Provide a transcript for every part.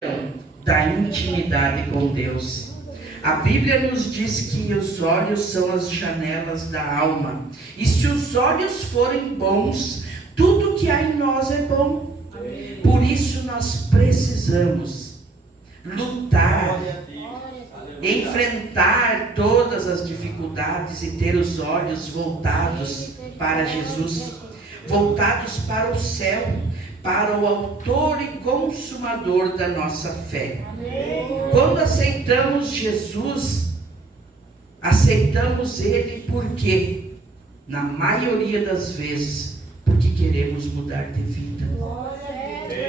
da intimidade com Deus. A Bíblia nos diz que os olhos são as janelas da alma. E se os olhos forem bons, tudo que há em nós é bom. Por isso nós precisamos lutar, enfrentar todas as dificuldades e ter os olhos voltados para Jesus, voltados para o céu, para o autor e consumador da nossa fé. Quando aceitamos Jesus, aceitamos Ele porque, na maioria das vezes, porque queremos mudar de vida.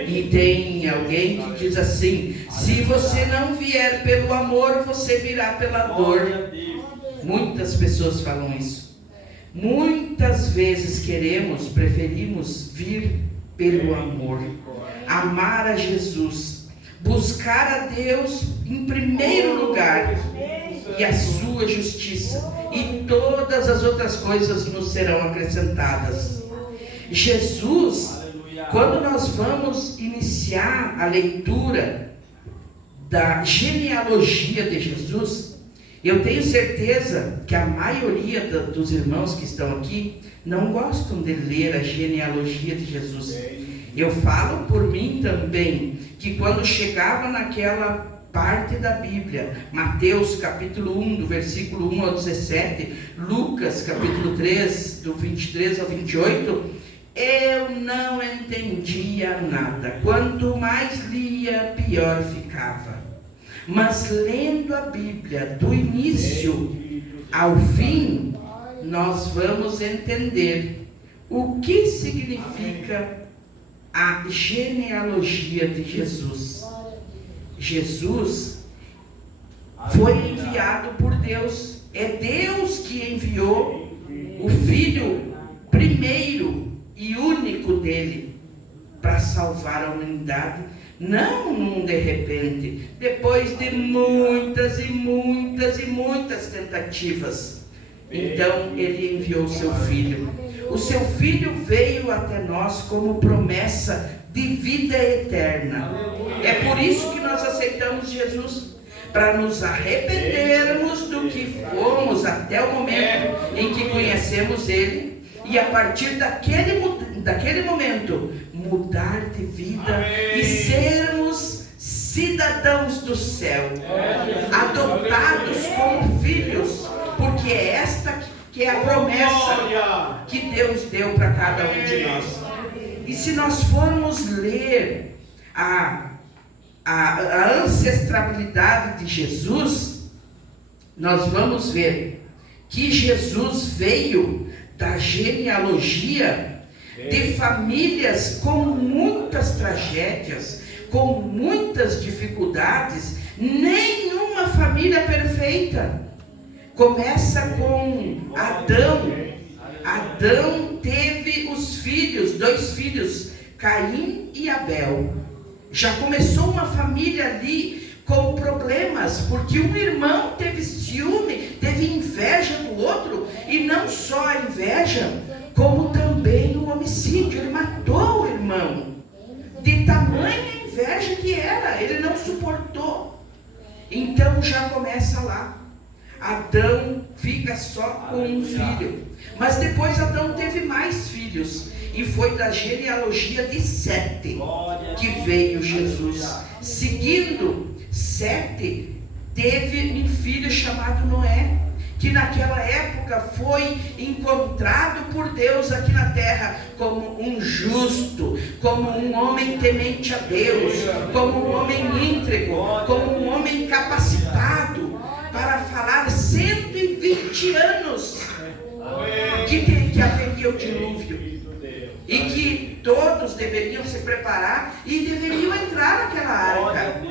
E tem alguém que diz assim: se você não vier pelo amor, você virá pela dor. Muitas pessoas falam isso. Muitas vezes preferimos vir pelo amor, amar a Jesus, buscar a Deus em primeiro lugar e a sua justiça, e todas as outras coisas nos serão acrescentadas. Jesus, quando nós vamos iniciar a leitura da genealogia de Jesus, eu tenho certeza que a maioria dos irmãos que estão aqui não gostam de ler a genealogia de Jesus. Eu falo por mim também, que quando chegava naquela parte da Bíblia, Mateus capítulo 1, do versículo 1 ao 17, Lucas capítulo 3, do 23 ao 28, eu não entendia nada. Quanto mais lia, pior ficava. Mas lendo a Bíblia do início ao fim, nós vamos entender o que significa a genealogia de Jesus. Jesus foi enviado por Deus. É Deus que enviou o Filho primeiro e único dele para salvar a humanidade. Não de repente, depois de muitas e muitas e muitas tentativas. Então ele enviou o seu Filho. O seu Filho veio até nós como promessa de vida eterna. É por isso que nós aceitamos Jesus, para nos arrependermos do que fomos até o momento em que conhecemos Ele, e a partir daquele momento mudar de vida e sermos cidadãos do céu, adotados como filhos, porque é esta que é a promessa que Deus deu para cada um de nós. E se nós formos ler a ancestralidade de Jesus, nós vamos ver que Jesus veio da genealogia de famílias com muitas tragédias, com muitas dificuldades. Nenhuma família perfeita. Começa com Adão. Adão teve os filhos, 2 filhos, Caim e Abel. Já começou uma família ali com problemas, porque um irmão teve ciúme, teve inveja do outro, e não só a inveja, como também o homicídio. Ele matou o irmão, de tamanha inveja que era, ele não suportou. Então já começa lá. Adão fica só com um filho, mas depois Adão teve mais filhos, e foi da genealogia de Sete que veio Jesus. Seguindo Sete, teve um filho chamado Noé, que naquela época foi encontrado por Deus aqui na terra como um justo, como um homem temente a Deus, como um homem íntegro, como um homem capacitado para falar 120 anos que haveria o dilúvio, e que todos deveriam se preparar e deveriam entrar naquela arca.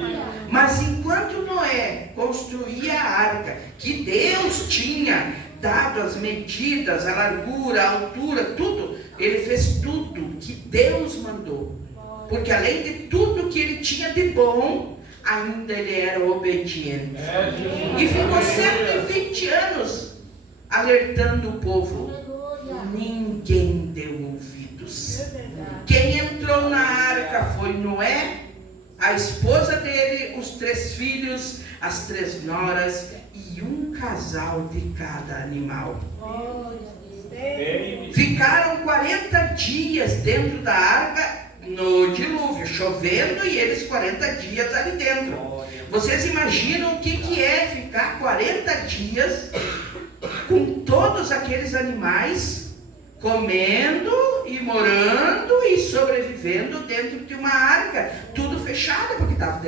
Mas enquanto Noé construía a arca, que Deus tinha dado as medidas, a largura, a altura, tudo, ele fez tudo que Deus mandou, porque além de tudo que ele tinha de bom, ainda ele era obediente. E ficou 120 anos alertando o povo. Ninguém deu ouvidos. Quem entrou na arca foi Noé, a esposa dele, os 3 filhos, as 3 noras e um casal de cada animal. Ficaram 40 dias dentro da arca no dilúvio, chovendo, e eles 40 dias ali dentro. Vocês imaginam o que é ficar 40 dias com todos aqueles animais comendo e morando e sobrevivendo dentro de uma arca, tudo fechado, porque estava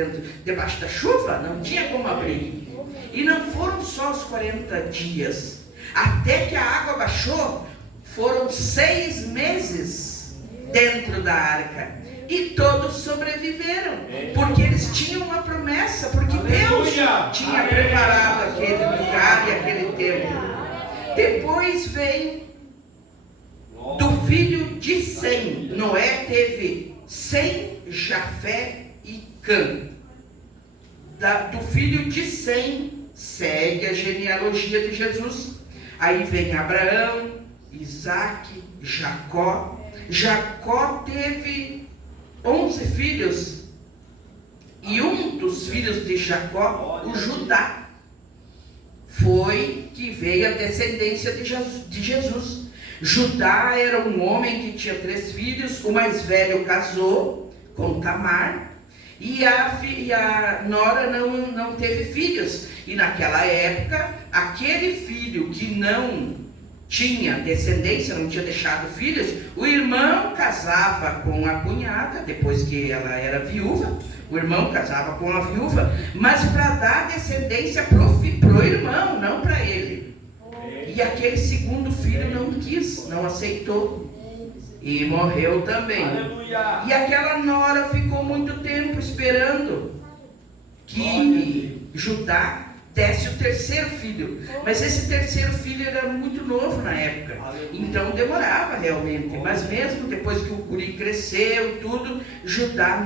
debaixo da chuva, não tinha como abrir. E não foram só os 40 dias, até que a água baixou, foram 6 meses dentro da arca, e todos sobreviveram, porque eles tinham uma promessa, porque Deus tinha preparado aquele lugar e aquele tempo. Depois vem do filho de Sem. Noé teve Sem, Jafé e Cã. Do filho de Sem segue a genealogia de Jesus. Aí vem Abraão, Isaque, Jacó. Jacó teve 11 filhos, e um dos filhos de Jacó, o Judá, foi que veio a descendência de Jesus. Judá era um homem que tinha 3 filhos, o mais velho casou com Tamar, e a nora não teve filhos. E naquela época, aquele filho que não tinha descendência, não tinha deixado filhos, o irmão casava com a cunhada, depois que ela era viúva, o irmão casava com a viúva, mas para dar descendência pro irmão, não para ele. E aquele segundo filho não quis, não aceitou, e morreu também. Aleluia. E aquela nora ficou muito tempo esperando que Judá desse o 3º filho, mas esse 3º filho era muito novo na época, então demorava realmente. Mas mesmo depois que o guri cresceu e tudo, Judá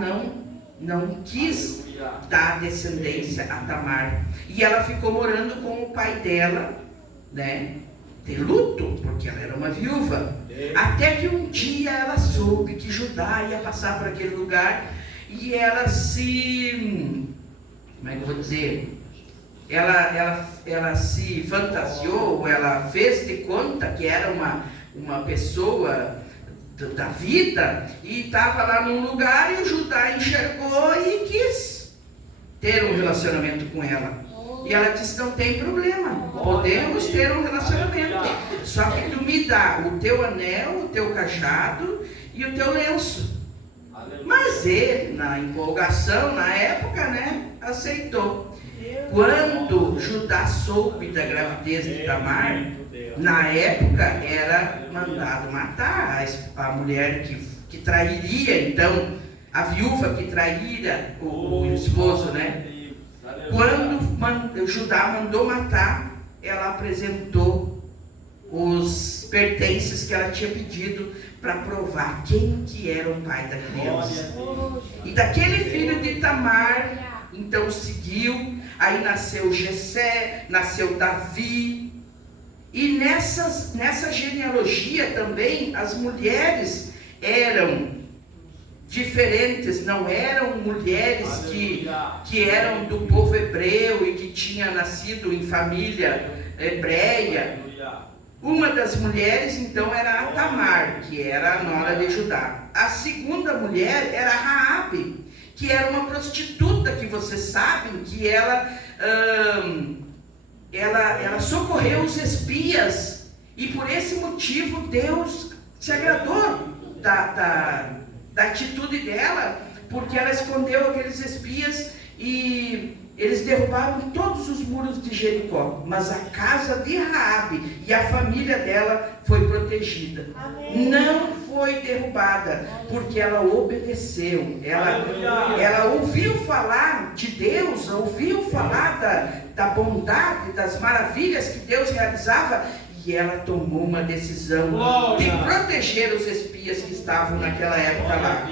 não quis dar descendência a Tamar, e ela ficou morando com o pai dela, né, de luto, porque ela era uma viúva, até que um dia ela soube que Judá ia passar por aquele lugar, e ela como é que eu vou dizer, ela se fantasiou, ela fez de conta que era uma pessoa da vida, e estava lá num lugar, e o Judá enxergou e quis ter um relacionamento com ela. E ela disse: não tem problema, podemos ter um relacionamento, só que tu me dá o teu anel, o teu cajado e o teu lenço. Mas ele, na empolgação, na época, né, aceitou. Quando Judá soube da gravidez de Tamar, na época era mandado matar a mulher que trairia, então, a viúva que traíra o esposo, né? Quando Judá mandou matar, ela apresentou os pertences que ela tinha pedido para provar quem que era o pai da criança. E daquele filho de Tamar, então seguiu, aí nasceu Jessé, nasceu Davi. E nessa genealogia também as mulheres eram diferentes, não eram mulheres que eram do povo hebreu e que tinha nascido em família hebreia. Uma das mulheres então era a Tamar, que era a nora de Judá. A segunda mulher era Raabe, que era uma prostituta, que vocês sabem que ela socorreu os espias, e por esse motivo Deus se agradou da atitude dela, porque ela escondeu aqueles espias e eles derrubaram todos os muros de Jericó, mas a casa de Raabe e a família dela foi protegida. Amém. Não foi derrubada, porque ela obedeceu, ela ouviu falar de Deus, ouviu falar da bondade, das maravilhas que Deus realizava, e ela tomou uma decisão de proteger os espias que estavam naquela época lá.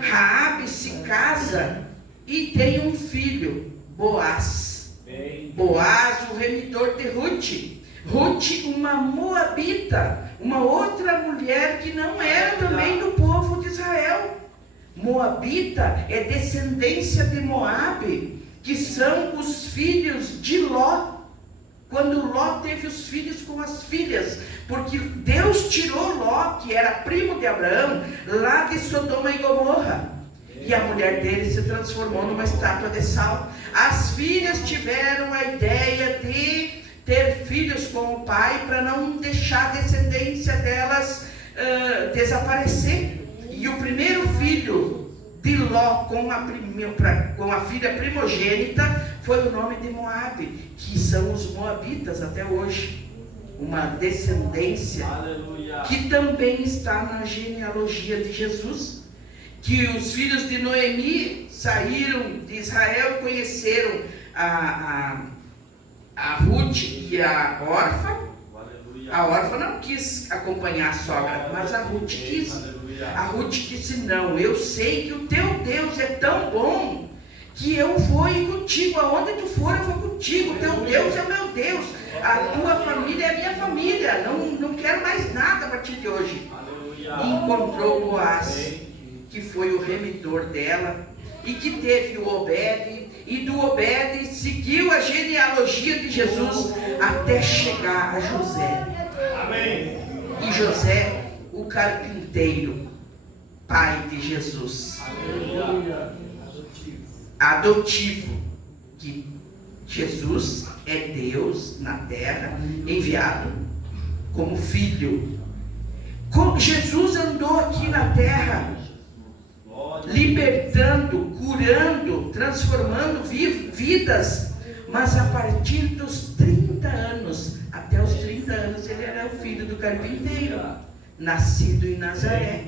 Raabe se casa e tem um filho, Boaz. Boaz, o remitor de Ruth. Ruth, uma moabita, uma outra mulher que não era também do povo de Israel, Moabita é descendência de Moabe, que são os filhos de Ló. Quando Ló teve os filhos com as filhas, porque Deus tirou Ló, que era primo de Abraão, lá de Sodoma e Gomorra. E a mulher dele se transformou numa estátua de sal. As filhas tiveram a ideia de ter filhos com o pai para não deixar a descendência delas desaparecer. E o primeiro filho de Ló com a filha primogênita foi o nome de Moabe, que são os moabitas até hoje. Uma descendência que também está na genealogia de Jesus. Que os filhos de Noemi saíram de Israel e conheceram a Ruth e a Orfa. A Orfa não quis acompanhar a sogra, mas a Ruth quis. A Ruth disse: não, eu sei que o teu Deus é tão bom que eu vou ir contigo, aonde tu for eu vou contigo. O teu Deus é o meu Deus, a tua família é a minha família, não quero mais nada a partir de hoje. E encontrou Boaz, que foi o remidor dela, e que teve o Obed, e do Obed seguiu a genealogia de Jesus até chegar a José. Amém. E José, o carpinteiro, pai de Jesus. Aleluia. Adotivo, que Jesus é Deus na terra, enviado como filho. Jesus andou aqui na terra, libertando, curando, transformando vidas, mas a partir dos 30 anos, até os 30 anos, ele era o filho do carpinteiro, nascido em Nazaré.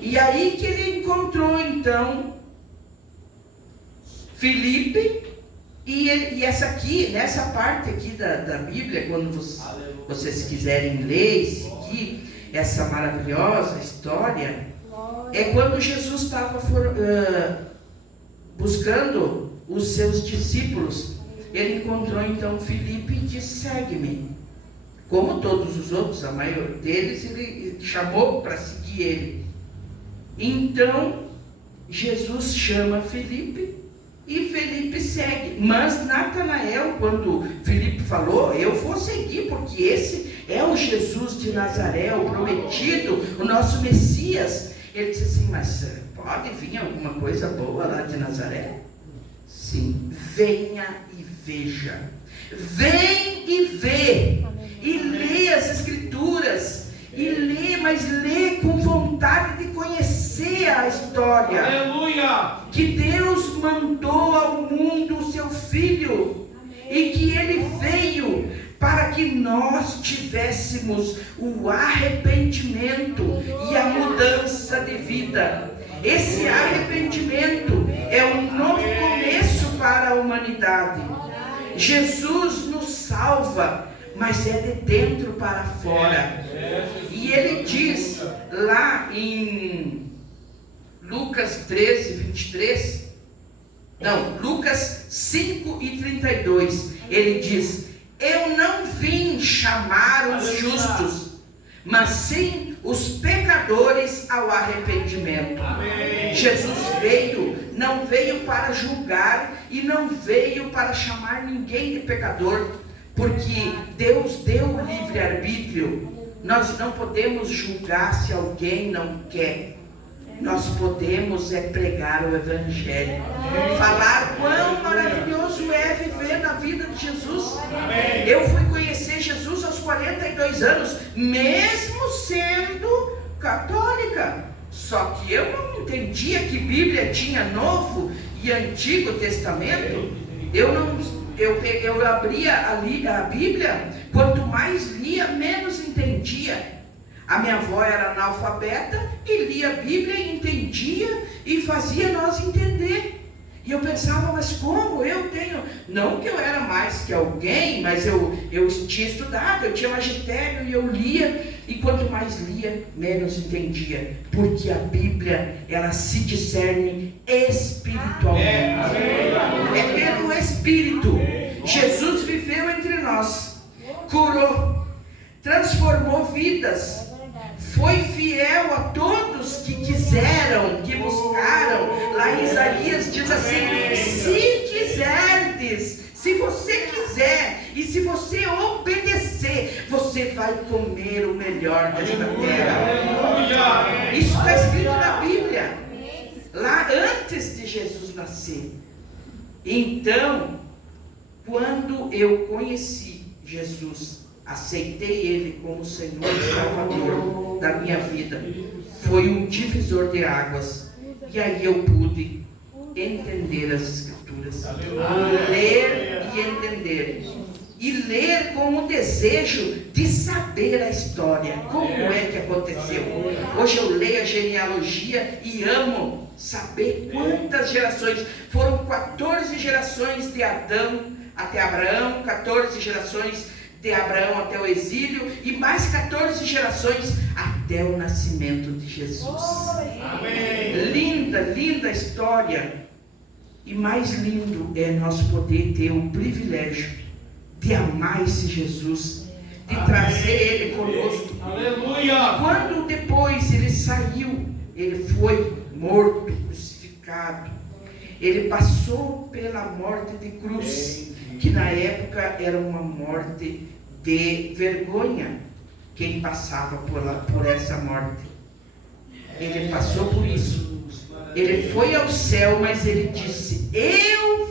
E aí que ele encontrou então Filipe, e essa aqui, nessa parte aqui da Bíblia, quando vocês quiserem ler e seguir essa maravilhosa história, é quando Jesus estava buscando os seus discípulos. Ele encontrou então Filipe e disse: segue-me. Como todos os outros, a maioria deles, ele chamou para seguir ele. Então Jesus chama Filipe e Filipe segue. Mas Natanael, quando Filipe falou: eu vou seguir, porque esse é o Jesus de Nazaré, o prometido, o nosso Messias. Ele disse assim: mas pode vir alguma coisa boa lá de Nazaré? Sim, venha e veja. Vem e vê. E lê as Escrituras. E lê, mas lê com vontade de conhecer a história. Aleluia! Que Deus mandou ao mundo o seu Filho. E que Ele veio para que nós tivéssemos o arrependimento e a mudança de vida. Esse arrependimento é um novo começo para a humanidade. Jesus nos salva, mas é de dentro para fora. E ele diz lá em Lucas 5:32, ele diz: eu não vim chamar os justos, mas sim os pecadores ao arrependimento. Amém. Jesus não veio para julgar e não veio para chamar ninguém de pecador, porque Deus deu o livre-arbítrio. Nós não podemos julgar se alguém não quer. Nós podemos pregar o Evangelho. Amém. Falar quão maravilhoso é viver na vida de Jesus. Amém. Eu fui conhecer Jesus aos 42 anos, mesmo sendo católica. Só que eu não entendia que Bíblia tinha Novo e Antigo Testamento. Eu abria a Bíblia, quanto mais lia, menos entendia. A minha avó era analfabeta e lia a Bíblia e entendia e fazia nós entender. E eu pensava: mas como eu tenho... Não que eu era mais que alguém, mas eu tinha estudado, eu tinha magistério e eu lia. E quanto mais lia, menos entendia. Porque a Bíblia, ela se discerne espiritualmente. É pelo Espírito. Jesus viveu entre nós, curou, transformou vidas, foi fiel a todos quantos que quiseram, que buscaram. Lá em Isaías diz assim: se quiserdes, se você quiser e se você obedecer, você vai comer o melhor desta terra. Isso está escrito na Bíblia, lá antes de Jesus nascer. Então, quando eu conheci Jesus, aceitei Ele como Senhor e Salvador da minha vida, foi um divisor de águas. E aí eu pude entender as Escrituras, ler e entender, e ler com o desejo de saber a história, como é que aconteceu. Hoje eu leio a genealogia e amo saber quantas gerações. Foram 14 gerações de Adão até Abraão, 14 gerações de Abraão até o exílio, e mais 14 gerações até o nascimento de Jesus. Amém. Linda, linda história. E mais lindo é nós poder ter o privilégio de amar esse Jesus, de trazer Ele conosco. Aleluia. Quando depois Ele saiu, Ele foi morto, crucificado, Ele passou pela morte de cruz, que na época era uma morte de vergonha. Quem passava por essa morte, Ele passou por isso. Ele foi ao céu, mas Ele disse: eu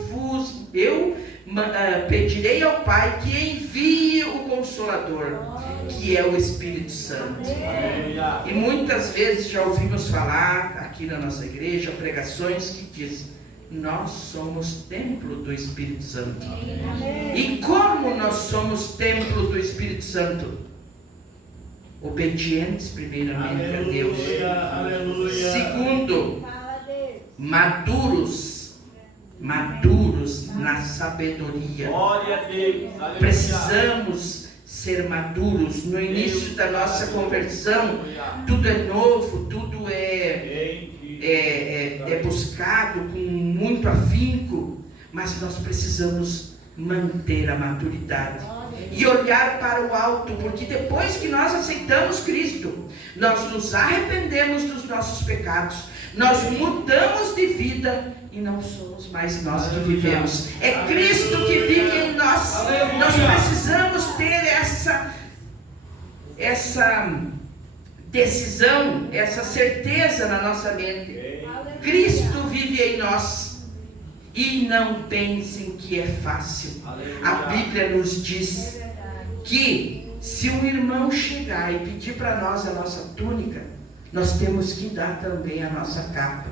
pedirei ao Pai que envie o Consolador, que é o Espírito Santo. E muitas vezes já ouvimos falar aqui na nossa igreja pregações que dizem: nós somos templo do Espírito Santo. E como nós somos templo do Espírito Santo? Obedientes primeiramente a Deus. Segundo, maduros na sabedoria. Precisamos ser maduros. No início da nossa conversão, tudo é novo, tudo é buscado com muito afinco, mas nós precisamos manter a maturidade e olhar para o alto, porque depois que nós aceitamos Cristo, nós nos arrependemos dos nossos pecados, nós mudamos de vida e não somos mais nós que vivemos, é Cristo que vive em nós. Nós precisamos ter essa decisão, essa certeza na nossa mente. Cristo vive em nós. E não pensem que é fácil. A Bíblia nos diz que se um irmão chegar e pedir para nós a nossa túnica, nós temos que dar também a nossa capa.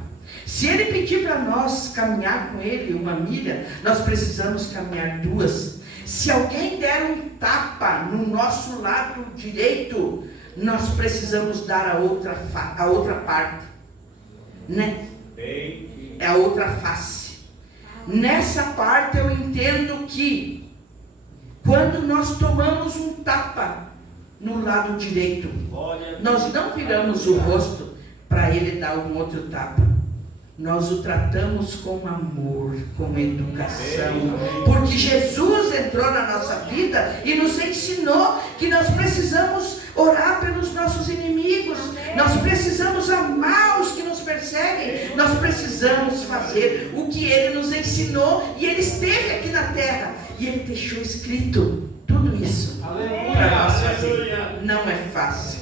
Se ele pedir para nós caminhar com ele 1 milha, nós precisamos caminhar 2. Se alguém der um tapa no nosso lado direito, nós precisamos dar a outra parte, né? É a outra face. Nessa parte eu entendo que quando nós tomamos um tapa no lado direito, nós não viramos o rosto para ele dar um outro tapa. Nós o tratamos com amor, com educação, porque Jesus entrou na nossa vida e nos ensinou que nós precisamos orar pelos nossos inimigos, nós precisamos amar os que nos perseguem, nós precisamos fazer o que Ele nos ensinou, e Ele esteve aqui na terra, e Ele deixou escrito tudo isso para nós fazer. Não é fácil,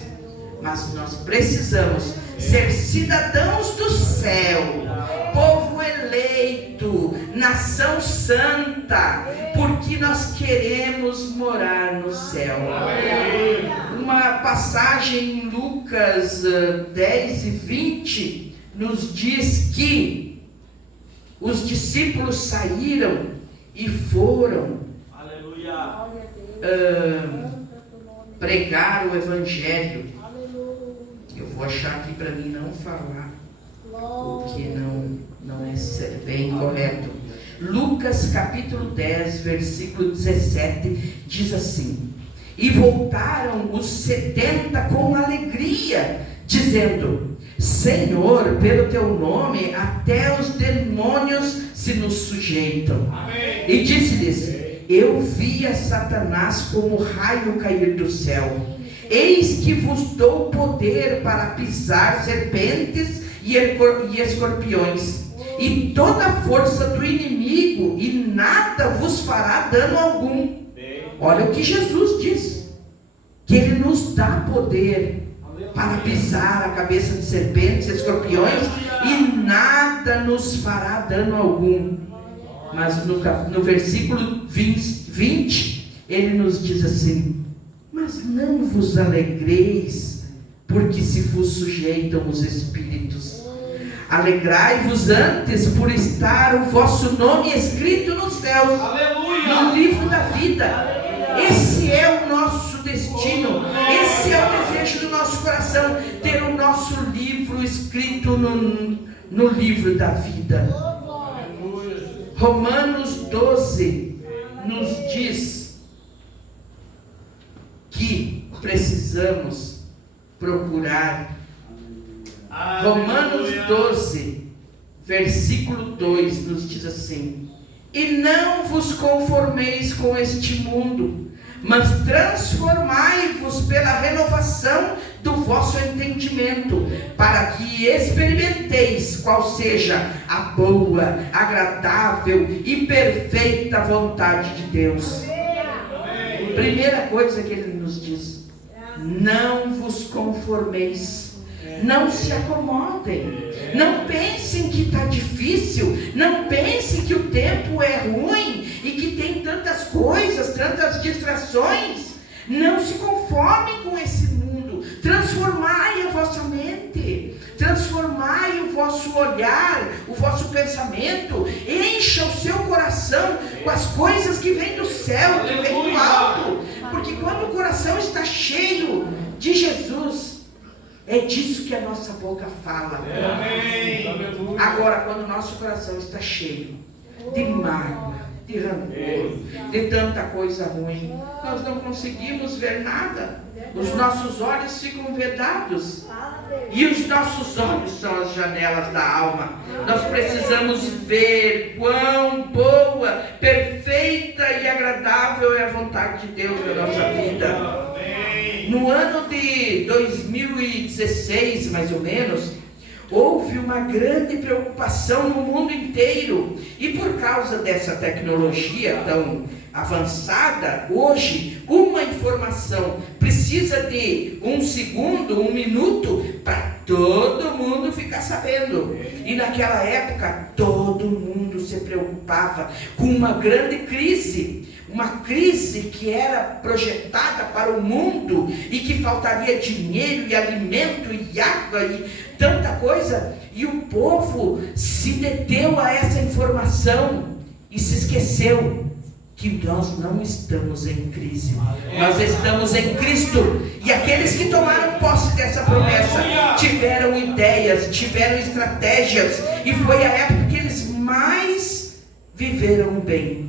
mas nós precisamos ser cidadãos do céu, povo eleito, nação santa, porque nós queremos morar no céu. Uma passagem em Lucas 10 e 20 nos diz que os discípulos saíram e foram pregar o Evangelho. Eu vou achar aqui para mim não falar o que não é bem correto. Lucas capítulo 10, versículo 17 diz assim: e voltaram os 70 com alegria, dizendo: Senhor, pelo teu nome até os demônios se nos sujeitam. Amém. E disse-lhes: eu via Satanás como raio cair do céu. Eis que vos dou poder para pisar serpentes e escorpiões, e toda a força do inimigo, e nada vos fará dano algum. Olha o que Jesus diz, que Ele nos dá poder para pisar a cabeça de serpentes e escorpiões, e nada nos fará dano algum. Mas no versículo 20, Ele nos diz assim: mas não vos alegreis, porque se vos sujeitam os espíritos. Alegrai-vos antes por estar o vosso nome escrito nos céus, no livro da vida. Esse é o nosso destino, esse é o desejo do nosso coração, ter o nosso livro escrito no livro da vida. Romanos 12 nos diz que precisamos procurar. Romanos 12, versículo 2 nos diz assim: e não vos conformeis com este mundo, mas transformai-vos pela renovação do vosso entendimento, para que experimenteis qual seja a boa, agradável e perfeita vontade de Deus. Primeira coisa que Ele nos diz: não vos conformeis. Não se acomodem, não pensem que está difícil, não pensem que o tempo é ruim e que tem tantas coisas, tantas distrações. Não se conformem com esse mundo, transformai a vossa mente, transformai o vosso olhar, o vosso pensamento, encha o seu coração com as coisas que vêm do céu, que vêm do alto, porque quando o coração está cheio de Jesus, é disso que a nossa boca fala. Amém. Agora, quando o nosso coração está cheio de mágoa, de rancor, de tanta coisa ruim, nós não conseguimos ver nada. Os nossos olhos ficam vedados. E os nossos olhos são as janelas da alma. Nós precisamos ver quão boa, perfeita e agradável é a vontade de Deus na nossa vida. No ano de 2016, mais ou menos, houve uma grande preocupação no mundo inteiro. E por causa dessa tecnologia tão avançada, hoje, uma informação precisa de 1 segundo, 1 minuto, para todo mundo ficar sabendo. E naquela época, todo mundo se preocupava com uma grande crise. Uma crise que era projetada para o mundo e que faltaria dinheiro e alimento e água e tanta coisa. E o povo se deteu a essa informação e se esqueceu que nós não estamos em crise. Nós estamos em Cristo. E aqueles que tomaram posse dessa promessa tiveram ideias, tiveram estratégias. E foi a época que eles mais viveram bem.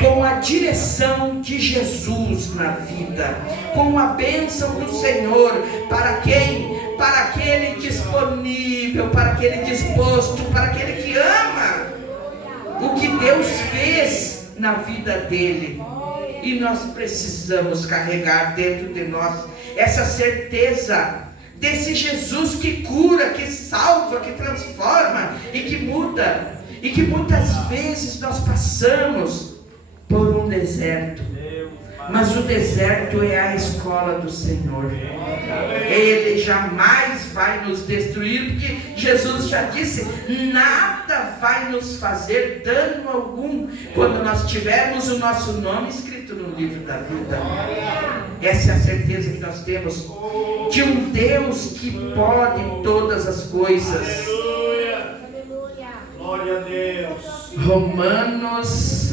Com a direção de Jesus na vida, com a bênção do Senhor, para quem? Para aquele disponível, para aquele disposto, para aquele que ama o que Deus fez na vida dele. E nós precisamos carregar dentro de nós essa certeza desse Jesus que cura, que salva, que transforma e que muda. E que muitas vezes nós passamos por um deserto, mas o deserto é a escola do Senhor. Ele jamais vai nos destruir, porque Jesus já disse: nada vai nos fazer dano algum, quando nós tivermos o nosso nome escrito no livro da vida. Essa é a certeza que nós temos de um Deus que pode todas as coisas. Glória a Deus. Romanos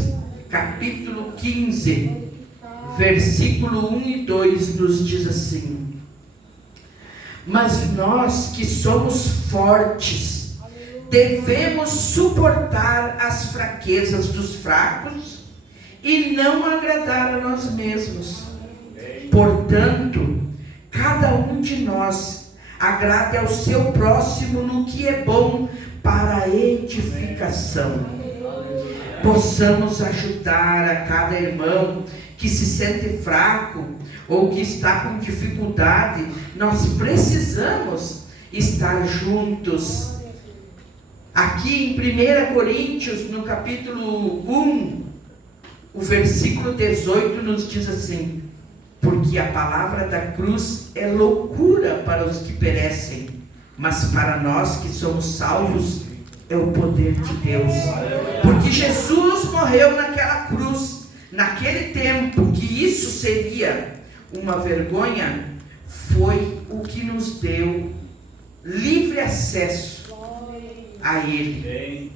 capítulo 15, versículo 1 e 2 nos diz assim: mas nós que somos fortes, devemos suportar as fraquezas dos fracos e não agradar a nós mesmos. Portanto, cada um de nós agrade ao seu próximo no que é bom para a edificação. possamos ajudar a cada irmão que se sente fraco ou que está com dificuldade. Nós precisamos estar juntos. Aqui em 1 Coríntios, no capítulo 1, o versículo 18 nos diz assim: porque a palavra da cruz é loucura para os que perecem, mas para nós que somos salvos é o poder de Deus. Porque Jesus morreu naquela cruz, naquele tempo que isso seria uma vergonha, foi o que nos deu livre acesso a Ele.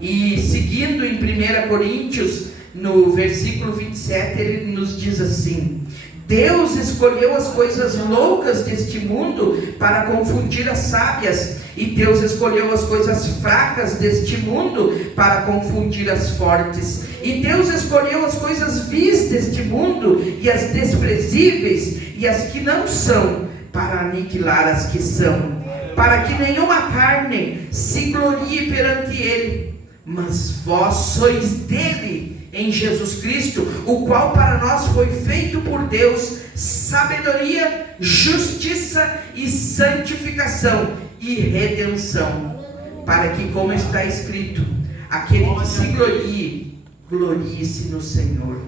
E seguindo em 1 Coríntios, no versículo 27, ele nos diz assim: Deus escolheu as coisas loucas deste mundo para confundir as sábias, e Deus escolheu as coisas fracas deste mundo para confundir as fortes, e Deus escolheu as coisas vis deste mundo e as desprezíveis e as que não são, para aniquilar as que são, para que nenhuma carne se glorie perante Ele. Mas vós sois dele, em Jesus Cristo, o qual para nós foi feito por Deus sabedoria, justiça e santificação e redenção, para que, como está escrito, aquele que se glorie, glorie-se no Senhor.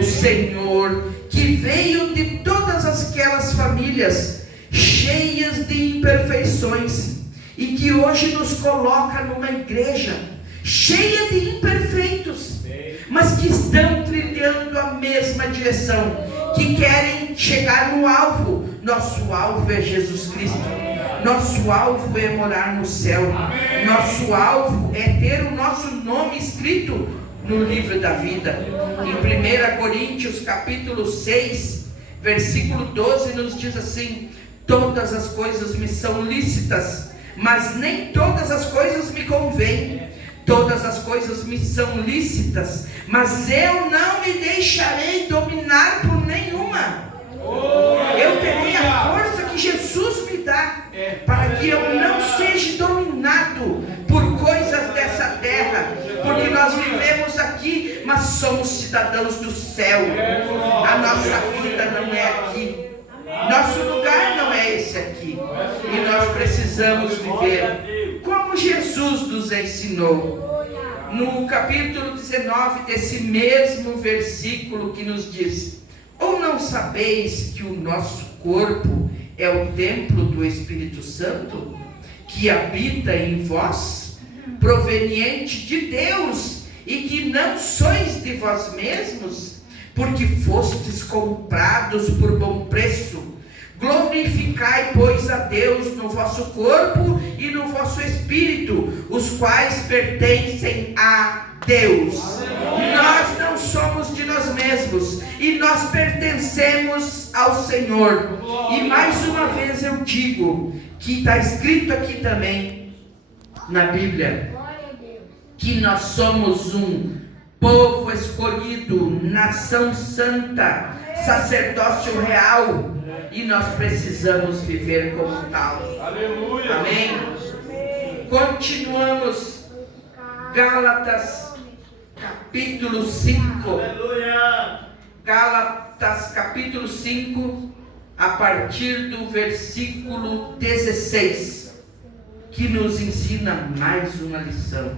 O Senhor que veio de todas aquelas famílias cheias de imperfeições e que hoje nos coloca numa igreja cheia de imperfeitos, mas que estão trilhando a mesma direção, que querem chegar no alvo. Nosso alvo é Jesus Cristo. Nosso alvo é morar no céu. Nosso alvo é ter o nosso nome escrito no livro da vida. Em 1 Coríntios capítulo 6, versículo 12 nos diz assim: todas as coisas me são lícitas, mas nem todas as coisas me convêm. Todas as coisas me são lícitas, mas eu não me deixarei dominar por nenhuma. Eu terei a força que Jesus me dá, para que eu não seja dominado por coisas dessa terra, porque nós vivemos aqui, mas somos cidadãos do céu. A nossa vida não é aqui, nosso lugar não é esse aqui, e nós precisamos viver como Jesus nos ensinou. No capítulo 19 desse mesmo versículo, que nos diz: ou não sabeis que o nosso corpo é o templo do Espírito Santo, que habita em vós, proveniente de Deus, e que não sois de vós mesmos, porque fostes comprados por bom preço? Glorificai, pois, a Deus no vosso corpo e no vosso espírito, os quais pertencem a Deus. Nós não somos de nós mesmos, e nós pertencemos ao Senhor. E mais uma vez eu digo, que está escrito aqui também na Bíblia, que nós somos um povo escolhido, nação santa, sacerdócio real, e nós precisamos viver como tal. Aleluia. Amém? Continuamos. Gálatas capítulo 5. Aleluia. Gálatas capítulo 5, a partir do versículo 16, que nos ensina mais uma lição.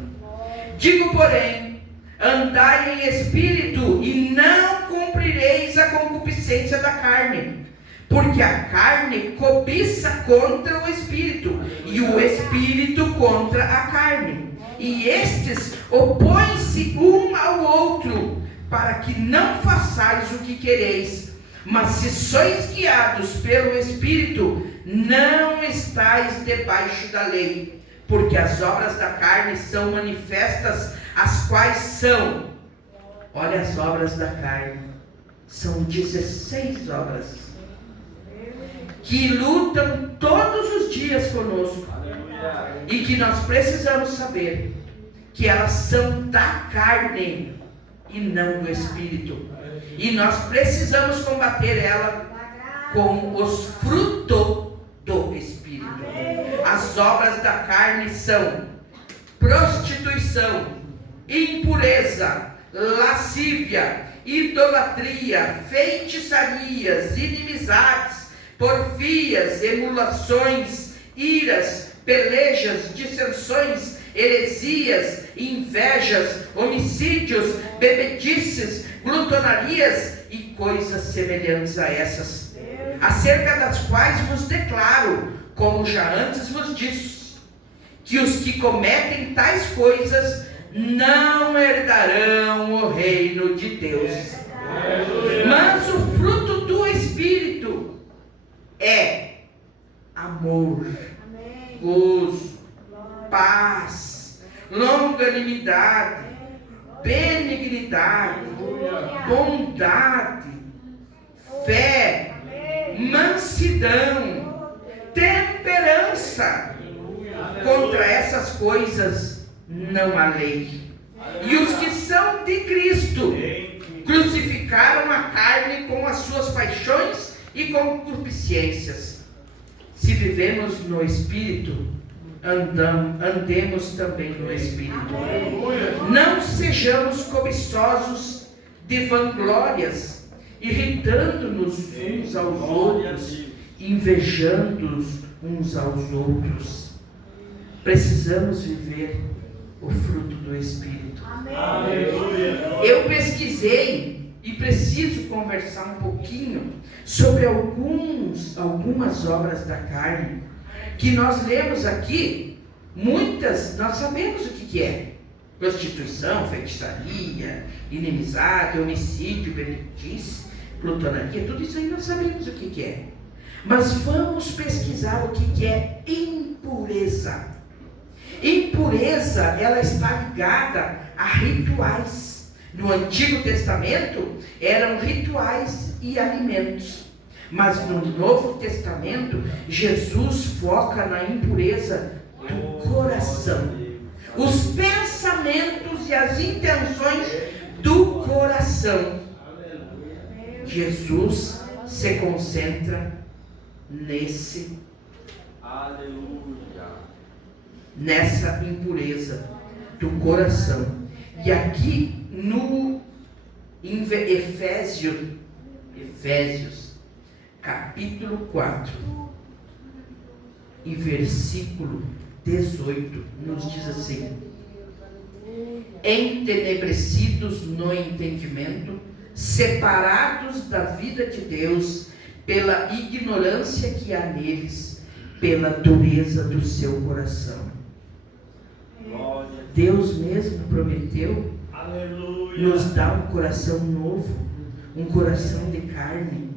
Digo, porém, andai em espírito, e não cumprireis a concupiscência da carne, porque a carne cobiça contra o espírito, e o espírito contra a carne, e estes opõem-se um ao outro, para que não façais o que quereis. Mas se sois guiados pelo espírito, não estáis debaixo da lei, porque as obras da carne são manifestas, as quais são, olha as obras da carne, são 16 obras, que lutam todos os dias conosco, e que nós precisamos saber que elas são da carne e não do espírito, e nós precisamos combater ela com os frutos do espírito. As obras da carne são prostituição, impureza, lascívia, idolatria, feitiçarias, inimizades, porfias, emulações, iras, pelejas, dissensões, heresias, invejas, homicídios, bebedices, glutonarias e coisas semelhantes a essas, acerca das quais vos declaro, como já antes vos disse, que os que cometem tais coisas não herdarão o reino de Deus. Mas o fruto do Espírito é amor, gozo, paz, longanimidade, benignidade, bondade, fé, mansidão, temperança. Contra essas coisas não há lei. E os que são de Cristo crucificaram a carne com as suas paixões e concupiscências. Se vivemos no Espírito, andemos também no Espírito. Não sejamos cobiçosos de vanglórias, irritando-nos uns aos outros, invejando uns aos outros. Precisamos viver o fruto do Espírito. Eu pesquisei e preciso conversar um pouquinho sobre algumas obras da carne que nós lemos aqui. Muitas nós sabemos o que é: prostituição, feitiçaria, inimizade, homicídio, bebedice, glutonaria. Tudo isso aí nós sabemos o que é. Mas vamos pesquisar o que é impureza. Impureza, ela está ligada a rituais. No Antigo Testamento eram rituais e alimentos. Mas no Novo Testamento, Jesus foca na impureza do coração. Os pensamentos e as intenções do coração. Jesus se concentra nessa impureza do coração. E aqui no Efésios capítulo 4 e versículo 18 nos diz assim: entenebrecidos no entendimento, separados da vida de Deus pela ignorância que há neles, pela dureza do seu coração. Deus mesmo prometeu nos dar um coração novo, um coração de carne.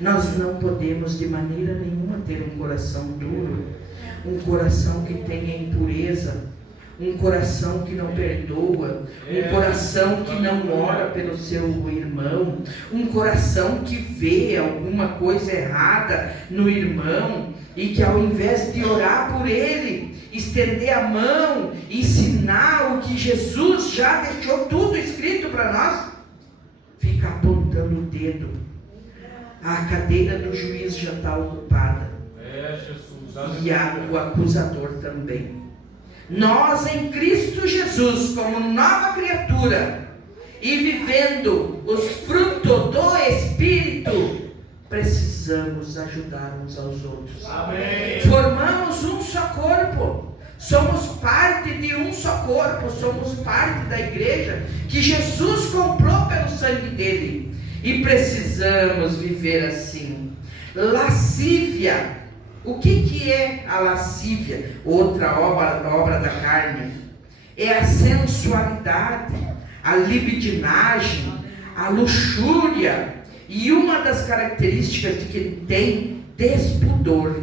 Nós não podemos de maneira nenhuma ter um coração duro, um coração que tenha impureza, um coração que não perdoa, um coração que não ora pelo seu irmão, um coração que vê alguma coisa errada no irmão e que ao invés de orar por ele, estender a mão, ensinar o que Jesus já deixou tudo escrito para nós, fica apontando o dedo. A cadeira do juiz já está ocupada. E o acusador também. Nós em Cristo Jesus, como nova criatura, e vivendo os frutos do Espírito, precisamos ajudar uns aos outros. Amém. Formamos um só corpo. Somos parte de um só corpo. Somos parte da igreja que Jesus comprou pelo sangue dele. E precisamos viver assim. Lascívia. O que é a lascívia? Outra obra da carne. É a sensualidade, a libidinagem, a luxúria. E uma das características de quem tem despudor,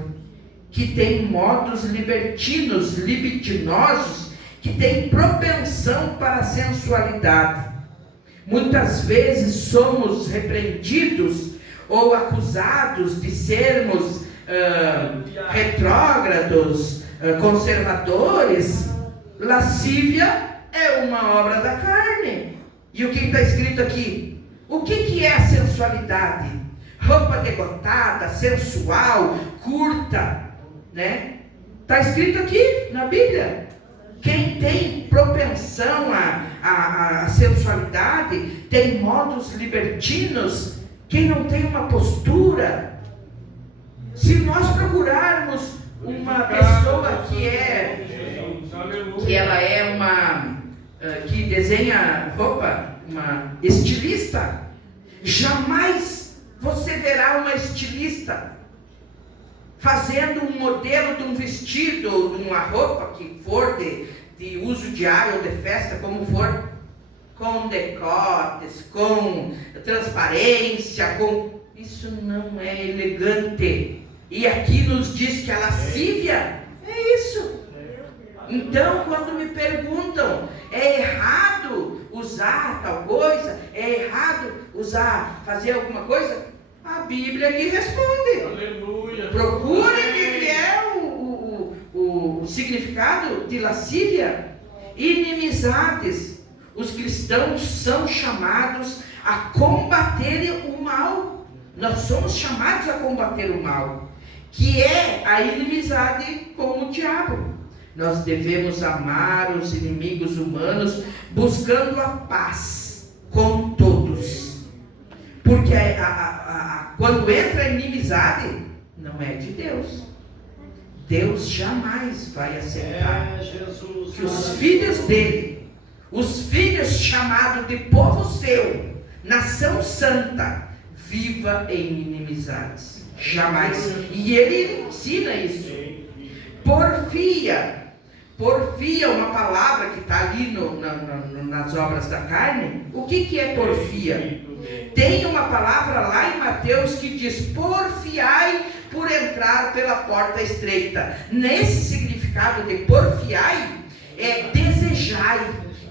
que tem modos libertinos, libidinosos, que tem propensão para a sensualidade. Muitas vezes somos repreendidos ou acusados de sermos retrógrados, conservadores. Lascívia é uma obra da carne. E o que está escrito aqui? O que é a sensualidade? Roupa decotada, sensual, curta, né? Está escrito aqui na Bíblia. Quem tem propensão a sensualidade, tem modos libertinos. Quem não tem uma postura, se nós procurarmos uma pessoa que ela é que desenha roupa, uma estilista, jamais você verá uma estilista fazendo um modelo de um vestido, de uma roupa que for de uso diário ou de festa, como for, com decotes, com transparência, isso não é elegante. E aqui nos diz que a lascívia é isso. Então, quando me perguntam, é errado usar tal coisa? É errado fazer alguma coisa? A Bíblia que responde. Aleluia. Procurem o que é o significado de lascívia. Inimizades. Os cristãos são chamados a combater o mal. Nós somos chamados a combater o mal, que é a inimizade com o diabo. Nós devemos amar os inimigos humanos, buscando a paz com todos. Porque quando entra a inimizade, não é de Deus. Deus jamais vai aceitar que os filhos dele, os filhos chamados de povo seu, nação santa, viva em inimizades. Jamais. E ele ensina isso. Porfia, uma palavra que está ali nas obras da carne. O que é porfia? Tem uma palavra lá em Mateus que diz: porfiai por entrar pela porta estreita. Nesse significado de porfiai, é desejai,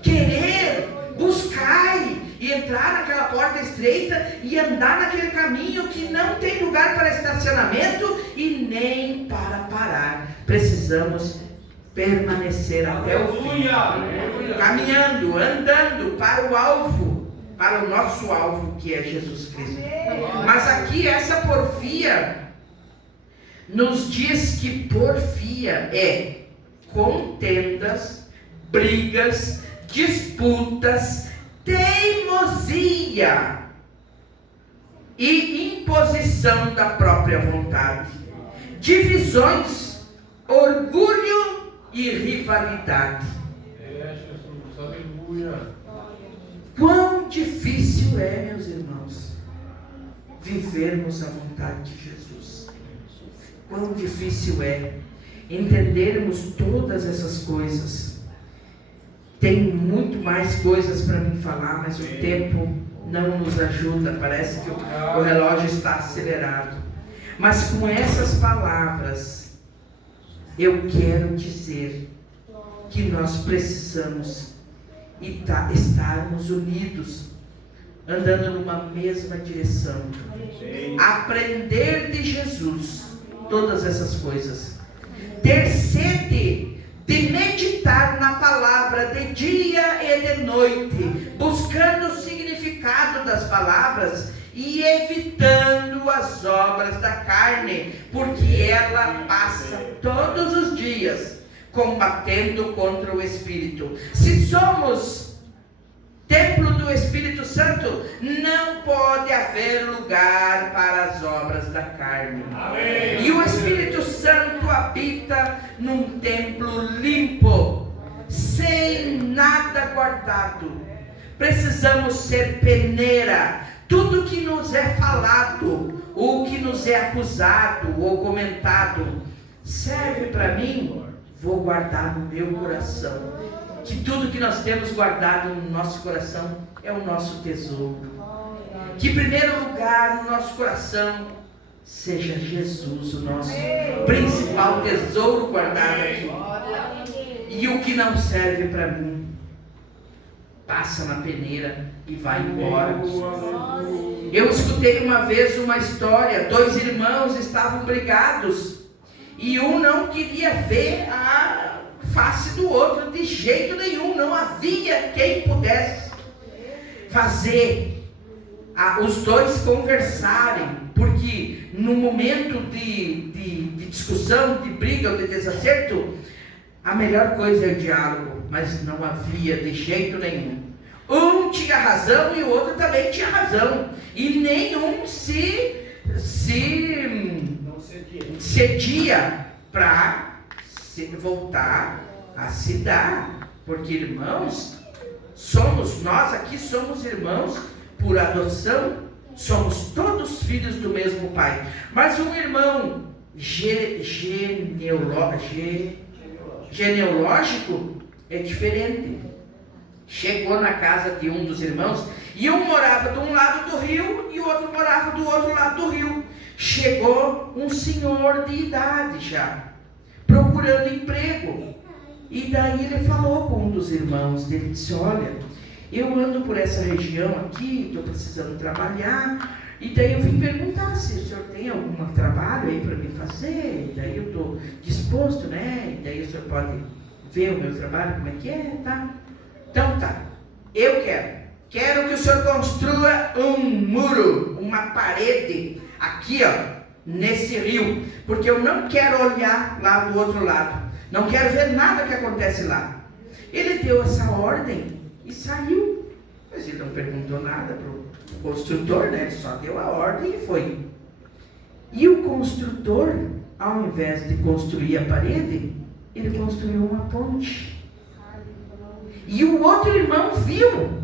querer, buscai, e entrar naquela porta estreita e andar naquele caminho que não tem lugar para estacionamento e nem para parar. Precisamos permanecer até o fim, caminhando, andando para o alvo, para o nosso alvo, que é Jesus Cristo. Mas aqui essa porfia nos diz que porfia é contendas, brigas, disputas, teimosia e imposição da própria vontade, divisões, orgulho e rivalidade. Jesus, aleluia. Quão difícil é, meus irmãos, vivermos a vontade de Jesus. Quão difícil é entendermos todas essas coisas. Tem muito mais coisas para mim falar, mas o tempo não nos ajuda. Parece que o relógio está acelerado. Mas com essas palavras, eu quero dizer que nós precisamos estarmos unidos, andando numa mesma direção. Aprender de Jesus todas essas coisas. Ter sede de meditar na palavra de dia e de noite, buscando o significado das palavras e evitando as obras da carne, porque ela passa todos os dias combatendo contra o Espírito. Se somos templo do Espírito Santo, não pode haver lugar para as obras da carne. Amém. E o Espírito Santo habita num templo limpo, sem nada guardado. Precisamos ser peneira. Tudo que nos é falado, ou que nos é acusado, ou comentado, serve para mim? Vou guardar no meu coração. Que tudo que nós temos guardado no nosso coração é o nosso tesouro. Que em primeiro lugar no nosso coração seja Jesus, o nosso principal tesouro guardado aqui. E o que não serve para mim, passa na peneira e vai embora. Eu escutei uma vez uma história: 2 irmãos estavam brigados e um não queria ver a face do outro de jeito nenhum. Não havia quem pudesse fazer os dois conversarem, porque no momento de discussão, de briga ou de desacerto, A melhor coisa é o diálogo, mas não havia de jeito nenhum. Um tinha razão e o outro também tinha razão. E nenhum cedia para voltar a se dar. Porque, irmãos, nós aqui somos irmãos por adoção, somos todos filhos do mesmo pai. Mas um irmão genealógico é diferente. Chegou na casa de um dos irmãos e um morava de um lado do rio e o outro morava do outro lado do rio. Chegou um senhor de idade já, procurando emprego. E daí ele falou com um dos irmãos dele, disse: olha, eu ando por essa região aqui, estou precisando trabalhar, e daí eu vim perguntar se o senhor tem algum trabalho aí para me fazer, e daí eu estou disposto, né, e daí o senhor pode ver o meu trabalho, como é que é, tá? Então tá, eu quero que o senhor construa um muro, uma parede, aqui ó, nesse rio, porque eu não quero olhar lá do outro lado. Não quero ver nada que acontece lá. Ele deu essa ordem e saiu. Mas ele não perguntou nada para o construtor, né? Ele só deu a ordem e foi. E o construtor, ao invés de construir a parede, ele construiu uma ponte. E o outro irmão viu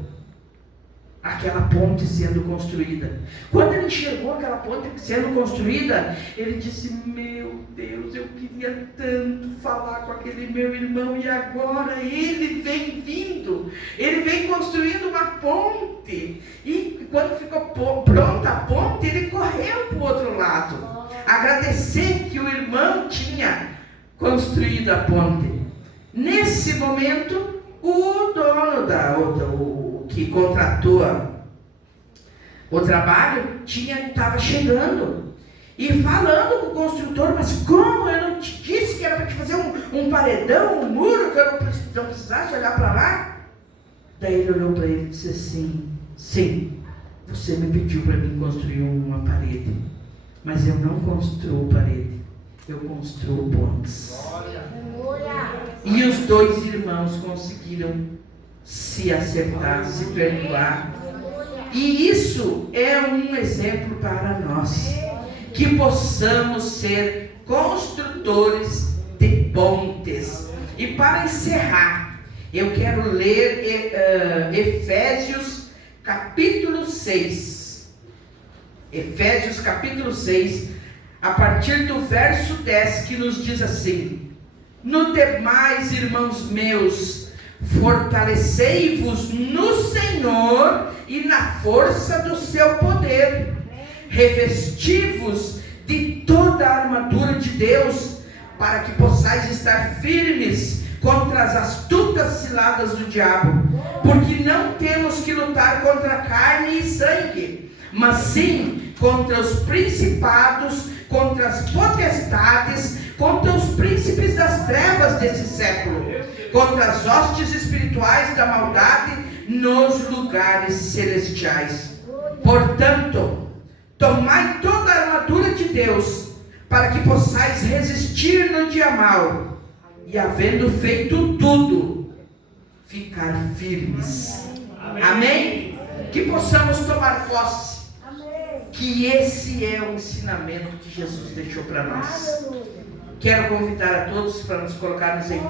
aquela ponte sendo construída. Quando ele enxergou aquela ponte sendo construída, ele disse: meu Deus, eu queria tanto falar com aquele meu irmão, e agora ele vem vindo, ele vem construindo uma ponte. E quando ficou pronta a ponte, ele correu para o outro lado, agradecer que o irmão tinha construído a ponte. Nesse momento, o dono que contratou o trabalho estava chegando e falando com o construtor: mas como? Eu não te disse que era para te fazer um paredão, um muro, que eu não precisasse olhar para lá? Daí ele olhou para ele e disse assim: sim, você me pediu para mim construir uma parede, mas eu não construo parede, eu construo pontes. E os dois irmãos conseguiram se acertar, se perdoar. E isso é um exemplo para nós, que possamos ser construtores de pontes. E para encerrar, eu quero ler Efésios capítulo 6. Efésios capítulo 6, a partir do verso 10, que nos diz assim: no demais, irmãos meus, fortalecei-vos no Senhor e na força do seu poder. Revesti-vos de toda a armadura de Deus, para que possais estar firmes contra as astutas ciladas do diabo. Porque não temos que lutar contra carne e sangue, mas sim contra os principados, contra as potestades, contra os príncipes das trevas desse século, contra as hostes espirituais da maldade nos lugares celestiais. Portanto, tomai toda a armadura de Deus, para que possais resistir no dia mau, e havendo feito tudo, ficar firmes. Amém? Que possamos tomar posse, que esse é o ensinamento que Jesus deixou para nós. Quero convidar a todos para nos colocarmos em pé.